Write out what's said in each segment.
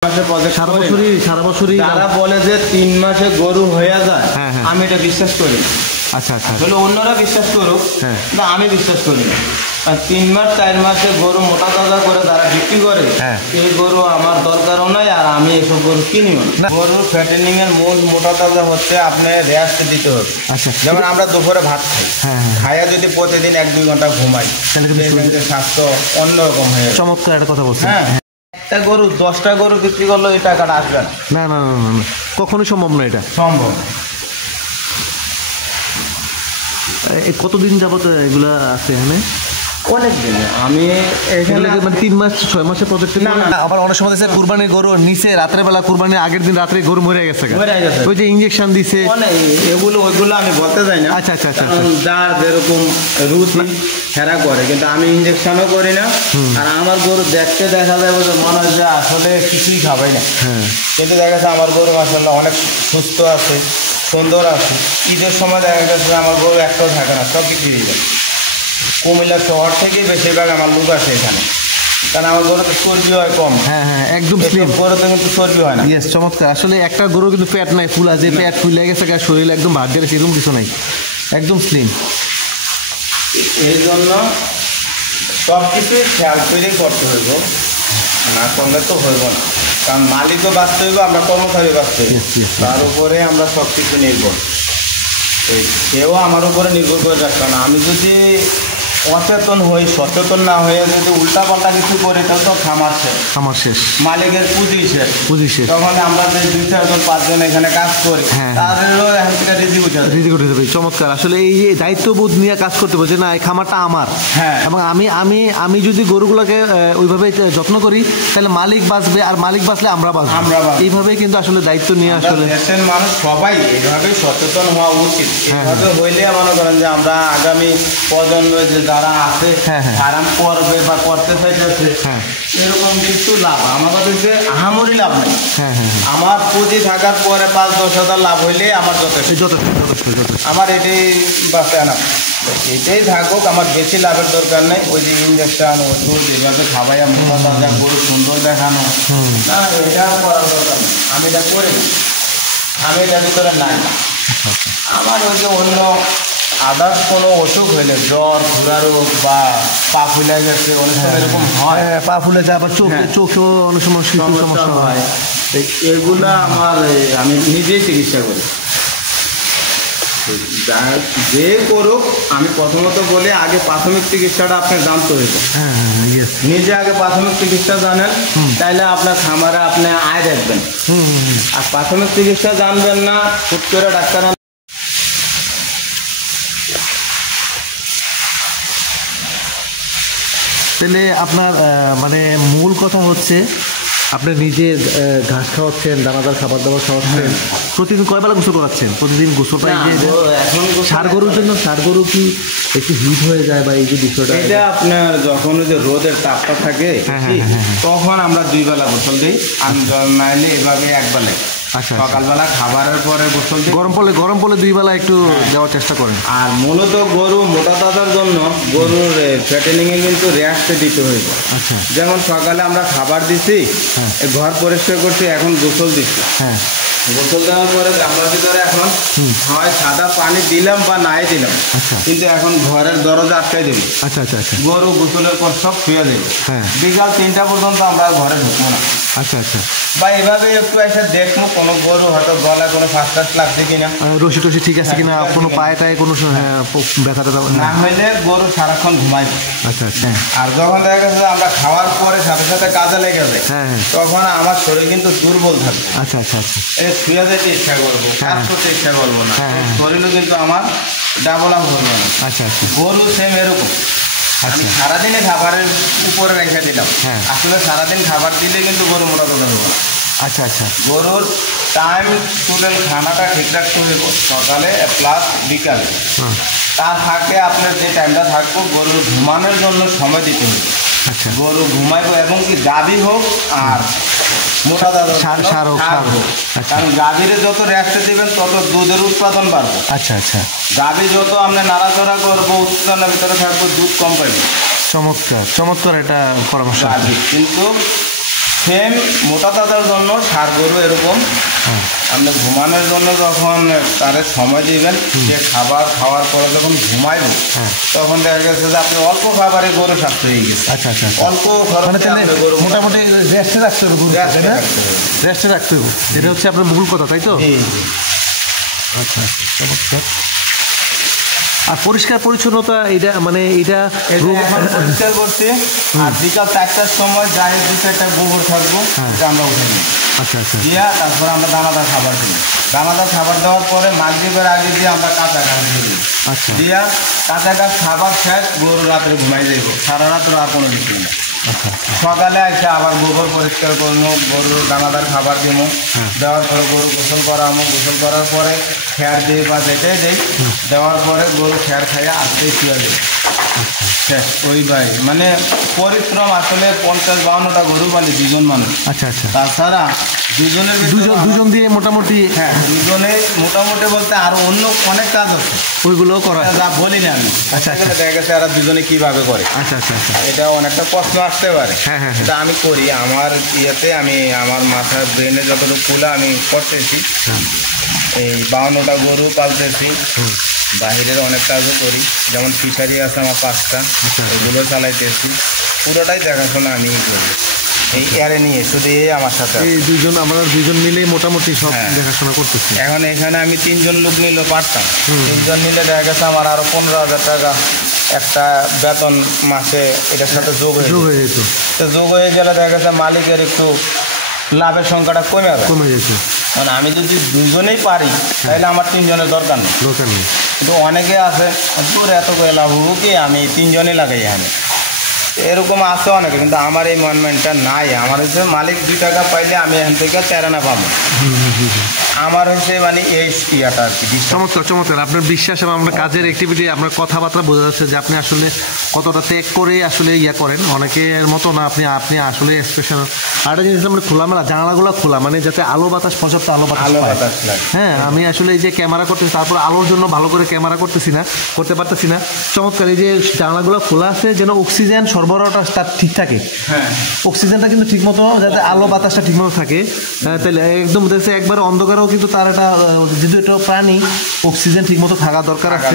সারা বছরই যারা বলে যে 3 মাসে গরু হয়ে যায়, আমি এটা বিশ্বাস করি না। আচ্ছা আচ্ছা, আসলে অন্যরা বিশ্বাস করুক, না আমি বিশ্বাস করি না। আর 3 মাস 4 মাসে গরু মোটা তাজা করে যারা বিক্রি করে, এই গরু আমার দরকারও নাই, আর আমি এসব গরু কিনিও না। গরুর ফ্যাটেনিং এর মূল মোটা তাজা হচ্ছে আপনি রেস্ট দিতে হবে। আচ্ছা, যেমন আমরা দুপুরে ভাত খাই, খাইয়া যদি প্রতিদিন 1-2 ঘন্টা ঘুমাই তাহলে স্বাস্থ্য অন্যরকম হয়ে যায়। চমৎকার একটা কথা বলছেন। একটা গরু 10টা গরু বিক্রি করলো এই টাকাটা আসবে না। না না না, কখনোই সম্ভব না। এটা সম্ভব। কতদিন যাবত এগুলা আছে এখানে? অনেক দিন। আমি এখানে মানে 3 মাস 6 মাসের প্রজেক্ট না। আবার অনেক সময় দেখছে কুরবানির গরু নিচে রাতের বেলা, কুরবানির আগের দিন রাত্রে গরু মরে গেছে, ওই যে ইঞ্জেকশন দিছে ওইগুলো আমি বলতে চাই না। আচ্ছা আচ্ছা আচ্ছা, যার যেরকম রুচি হেরা করে, কিন্তু আমি ইঞ্জেকশনও করি না। আর আমার গরু দেখতে দেখা যাবে যে মনে হয় যে আসলে কিছুই খাবাই না, কিন্তু দেখা যাচ্ছে আমার গরু মাশাআল্লাহ অনেক সুস্থ আছে, সুন্দর আছে। ঈদের সময় দেখা যাচ্ছে আমার গরু একটাও থাকে না, সব বিক্রি হয়ে যায়। কুমিল্লা শহর থেকেই বেশিরভাগ আমার লোক আসে এখানে, কারণ আমার গরুতে চর্বি হয় কম। একদম স্লিম গরুতে কিন্তু চর্বি হয় না। ইয়েস, চমৎকার। আসলে একটা গরু কিন্তু পেট নাই, ফুলা যে পেট ফুলে গেছে, শরীর একদম ভাত গেলে সেরকম কিছু নাই, একদম স্লিম। এই জন্য সব কিছুই খেয়াল করেই করতে হইব, না করলে তো হইব না। কারণ মালিকও বাঁচতে হইব, আমরা কর্মচারী বাঁচতে হইব, তার উপরে আমরা সব কিছু নির্ভর। কেউ আমার উপরে নির্ভর করে রাখবে না। আমি যদি অচেতন হই, সচেতন না হয়ে যদি উল্টাপাল্টা কিছু করি, তাহলে তো খামার শেষ, মালিকের পুঁজি শেষ। তখন আমরা যে 2-4-5 জন এখানে কাজ করি, তাদেরও এখন থেকে রিজিক উঠে যাবে। চমৎকার। আসলে এই যে দায়িত্ববোধ নিয়ে কাজ করতে বলছে না, এই খামারটা আমার, এবং আমি যদি গরুগুলোকে ওইভাবে যত্ন করি, তাহলে মালিক বাঁচবে, আর মালিক বাঁচলে আমরা বাঁচবো। এইভাবে কিন্তু আসলে দায়িত্ব নিয়ে আসলে দেশের মানুষ সবাই এইভাবে সচেতন হওয়া উচিত। এইভাবে হইলে মনে করেন যে আমরা আগামী প্রজন্ম যারা আছে আরাম করবে বা করতে চাইতেছে, এরকম কিছু লাভ আমাদের যে আহামরি লাভ নেই। আমার পুঁজি থাকার পরে 5-10 হাজার লাভ হইলে আমার যথেষ্ট। আমার এটাই বাঁচে না, এটাই থাকুক, আমার বেশি লাভের দরকার নেই। ওই যে ইঞ্জেকশন ওষুধ এভাবে খাওয়াইয়া মোটা তাজা গরু সুন্দর দেখানো, না এটা করার দরকার নেই। আমি এটা করি না, আমি এটার ভিতরে নাই। আমার ওই যে অন্য আদার্স কোনো অসুখ হইলে, জ্বর, ঘোড়া রোগ বা পা ফুলে গেছে, অনেক সময় এরকম হয়, পা ফুলে যায়, আবার চোখেও অনেক সময় সমস্যা হয়। এগুলা আমি নিজেই চিকিৎসা করি। যে করুক, আমি প্রথমত বলি আগে প্রাথমিক চিকিৎসাটা আপনার জানতে হইব। নিজে আগে প্রাথমিক চিকিৎসা জানেন, তাইলে আপনার খামারে আপনি আয় দেখবেন। আর প্রাথমিক চিকিৎসা জানবেন না, হুট করে ডাক্তার তাহলে আপনার মানে মূল কথা হচ্ছে আপনি নিজে ঘাস খাওয়াচ্ছেন, দানাদার খাবার দাবার খাওয়াচ্ছেন, প্রতিদিন কয় বেলা গোসল করাচ্ছেন? প্রতিদিন গোসলটা এখন ষাঁড় গরুর জন্য, ষাঁড় গরু কি একটু হিট হয়ে যায় বা এই যে বিষয়টা, এটা আপনার যখন ওই যে রোদের তাপটা থাকে তখন আমরা 2 বেলা গোসল দিই, আর নাইলে এভাবে 1 বেলায়। আচ্ছা, সকালবেলা খাবারের পরে গোসল দিই, গরম পড়লে 2 বেলা একটু দেওয়ার চেষ্টা করেন। আর মূলত গরু মোটা তাজার জন্য গরুর ফ্যাটেনিং এ কিন্তু রেস্টে দিতে হইব। আচ্ছা, যেমন সকালে আমরা খাবার দিছি, ঘর পরিষ্কার করছি, এখন গোসল দিচ্ছি। গোসল দেওয়ার পরে গামলার ভিতরে এখন হয় সাদা পানি দিলাম বা নাই দিলাম, কিন্তু এখন ঘরের দরজা আটকাই দেবো। আচ্ছা আচ্ছা আচ্ছা, গরু গোসলের পর সব শুয়ে দেবে। বিকাল 3টা পর্যন্ত আমরা ঘরে ঢুকবো না। আচ্ছা আচ্ছা, বা এভাবে একটু এসে দেখবো কোনো গরু হয়তো গলায় কোনো ফাঁস লাগছে কিনা, রশি টসি ঠিক আছে কিনা, কোনো পায়ে টায়ে কোনো ব্যথা ট্যাথা না হইলে গরু সারাক্ষণ ঘুমাই। আচ্ছা আচ্ছা, আর যখন দেখা গেছে আমরা খাওয়ার পরে সাথে সাথে কাজে লেগে যায়, তখন আমার শরীর কিন্তু দুর্বল থাকবে। আচ্ছা আচ্ছা আচ্ছা, শুয়ে যেতে ইচ্ছা করবো, কাজ করতে ইচ্ছা করবো না, শরীরও কিন্তু আমার ডাবল আপ করবো না। আচ্ছা আচ্ছা, গরু সেম এরকম। আমি সারাদিনে খাবারের উপরে রেখে দিলাম, আসলে সারাদিন খাবার দিলে কিন্তু গরু মোটা কথা হবে। আচ্ছা আচ্ছা, গরুর টাইম টোটাল খানাটা ঠিক রাখতে হইব, সকালে প্লাস বিকালে। তার ফাঁকে আপনার যে টাইমটা থাকবো গরুর ঘুমানোর জন্য সময় দিতে হবে। আচ্ছা, গরু ঘুমাইবো, এবং কি গাভী হোক আর মোটা দাদা ষাঁড় হোক, কারণ গাভীরে যত রেস্টে দিবেন তত দুধের উৎপাদন বাড়বে। আচ্ছা আচ্ছা, গাভী যত আপনি নাড়াচড়া করবো, উৎপাদনের ভিতরে থাকবো, দুধ কম পাইবে। চমৎকার চমৎকার এটা পরামর্শ। কিন্তু সেম মোটা তাজার জন্য ষাঁড় গরু এরকম আপনি ঘুমানোর জন্য যখন তাদের সময় দিবেন, সে খাবার খাওয়ার পরে যখন ঘুমাইব তখন দেখা গেছে যে আপনি অল্প খাবারে গরু স্বাস্থ্য হয়ে গেছে। আচ্ছা আচ্ছা অল্প খরচে আপনি গরু মোটামুটি রেস্টে রাখতে হবে গরু, তাই না? রেস্টে রাখতে হবে, এটা হচ্ছে আপনার মূল কথা, তাই তো? আচ্ছা আচ্ছা, চমৎকার। আর পরিষ্কার পরিচ্ছন্নতা এটা মানে এটা এখন পরিষ্কার করছি, আর বিকাল 4টার সময় যাই 2-4টা গোবর থাকবো এটা আমরা উঠে নিই। আচ্ছা আচ্ছা, দিয়া তারপরে আমরা দানাদার খাবার দিই। দানাদার খাবার দেওয়ার পরে মাগরিবের আগে দিয়ে আমরা কাঁচা ঘাস দিই। আচ্ছা, দিয়া কাঁচা ঘাস খাবার শেষ, গরু রাত্রে ঘুমাই যাইব, সারা রাত্র আর কোনো কিছু না। আচ্ছা, সকালে এসে আবার গোবর পরিষ্কার করবো, গরুর দানাদার খাবার দিব, দেওয়ার পরে গরু গোসল করাবো, গোসল করার পরে খেয়ার দিই বা যেটাই দিই, দেওয়ার পরে গরু খেয়ার খাইয়া আসতেই শুয়ে যায় শেষ। ওই ভাই মানে পরিশ্রম আসলে 50-52টা গরু মানে 2জন মানুষ। আচ্ছা আচ্ছা, তাছাড়া দুজন দিয়ে মোটামুটি, হ্যাঁ দুজনে মোটামুটি বলতে আরো অন্য অনেক কাজ আছে, ওইগুলো করা যা বলি না আমি। আচ্ছা আচ্ছা, দেখা গেছে এরা দুজনে কিভাবে করে। আচ্ছা আচ্ছা আচ্ছা, এটা অনেকটা প্রশ্ন আসতে পারে। হ্যাঁ হ্যাঁ, এটা আমি করি আমার ইয়েতে, আমি আমার মাথার ব্রেনে যতটুকু কুলা আমি করতেছি। এই 52টা গরু পালতেছি, বাহিরের অনেক কাজও করি, যেমন ফিশারি আছে আমার 5টা, ওগুলো চালাইতেছি, পুরোটাই দেখাশোনা আমিই করি এই এয়ারে নিয়ে, শুধু এই আমার সাথে। এই আমরা দুজন মিলে মোটামুটি সব দেখাশোনা করতেছি। এখন এখানে আমি 3জন লোক নিলেও পারতাম, 3জন নিলে দেখা গেছে আমার আরও 15,000 টাকা একটা বেতন মাসে এটার সাথে যোগ হয়ে যেত। তো যোগ হয়ে গেলে দেখা গেছে মালিকের একটু লাভের সংখ্যাটা কমে যেত। মানে আমি যদি 2জনেই পারি তাহলে আমার 3জনের দরকার নেই। কিন্তু অনেকে আছে তোর এত করে লাভ হবো কি, আমি 3জনই লাগাই এখানে, এরকম আছে অনেকে। কিন্তু আমার এই মনমেন্টটা নাই। আমার হচ্ছে মালিক 2 টাকা পাইলে আমি এখান থেকে 4 আনা পাবো, আমার হচ্ছে মানে এই ইয়াটা আর কি। চমৎকার চমৎকার, আপনার বিশ্বাস এবং আপনার কাজের অ্যাক্টিভিটি, আপনার কথাবার্তা বোঝা যাচ্ছে যে আপনি আসলে কতটা ত্যাগ করে আসলে ইয়া করেন, অনেকের মতো না। আপনি আসলে স্পেশাল। আরেকটা জিনিস আমরা খোলামেলা, জানালাগুলো খোলা, মানে যাতে আলো বাতাস, পর্যাপ্ত আলো বাতাস। হ্যাঁ, আমি আসলে এই যে ক্যামেরা করতেছি, তারপর আলোর জন্য ভালো করে ক্যামেরা করতে পারতেছি না। চমৎকার, এই যে জানালাগুলো খোলা আছে যেন অক্সিজেন সরবরাহটা তার ঠিক থাকে। হ্যাঁ, অক্সিজেনটা কিন্তু ঠিক মতো, যাতে আলো বাতাসটা ঠিক মতো থাকে। তাহলে একদম দেখছে একবারে অন্ধকারেও কিন্তু তার একটা, যেহেতু এটা প্রাণী, অক্সিজেন ঠিক মতো থাকা দরকার আছে।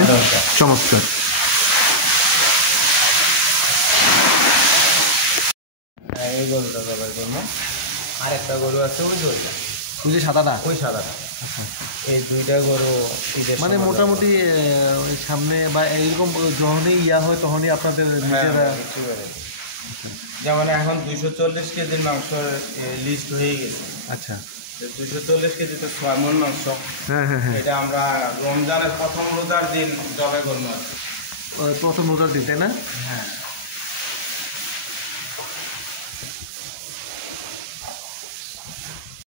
চমৎকার। এই গরুটা দেওয়ার জন্য আরেকটা গরু আছে, ওই যে সাদাটা, এই 2টা গরু মানে মোটামুটি সামনে বা এইরকম যখনই ইয়া হয় তখনই আপনাদের নিজেরা, যেমন এখন 240 কেজির মাংস লিস্ট হয়ে গেছে। আচ্ছা, 240 কেজি তো 6 মণ মাংস। হ্যাঁ হ্যাঁ হ্যাঁ, এটা আমরা রমজানের প্রথম রোজার দিন জবাই করবো। প্রথম রোজার দিন, তাই না? হ্যাঁ,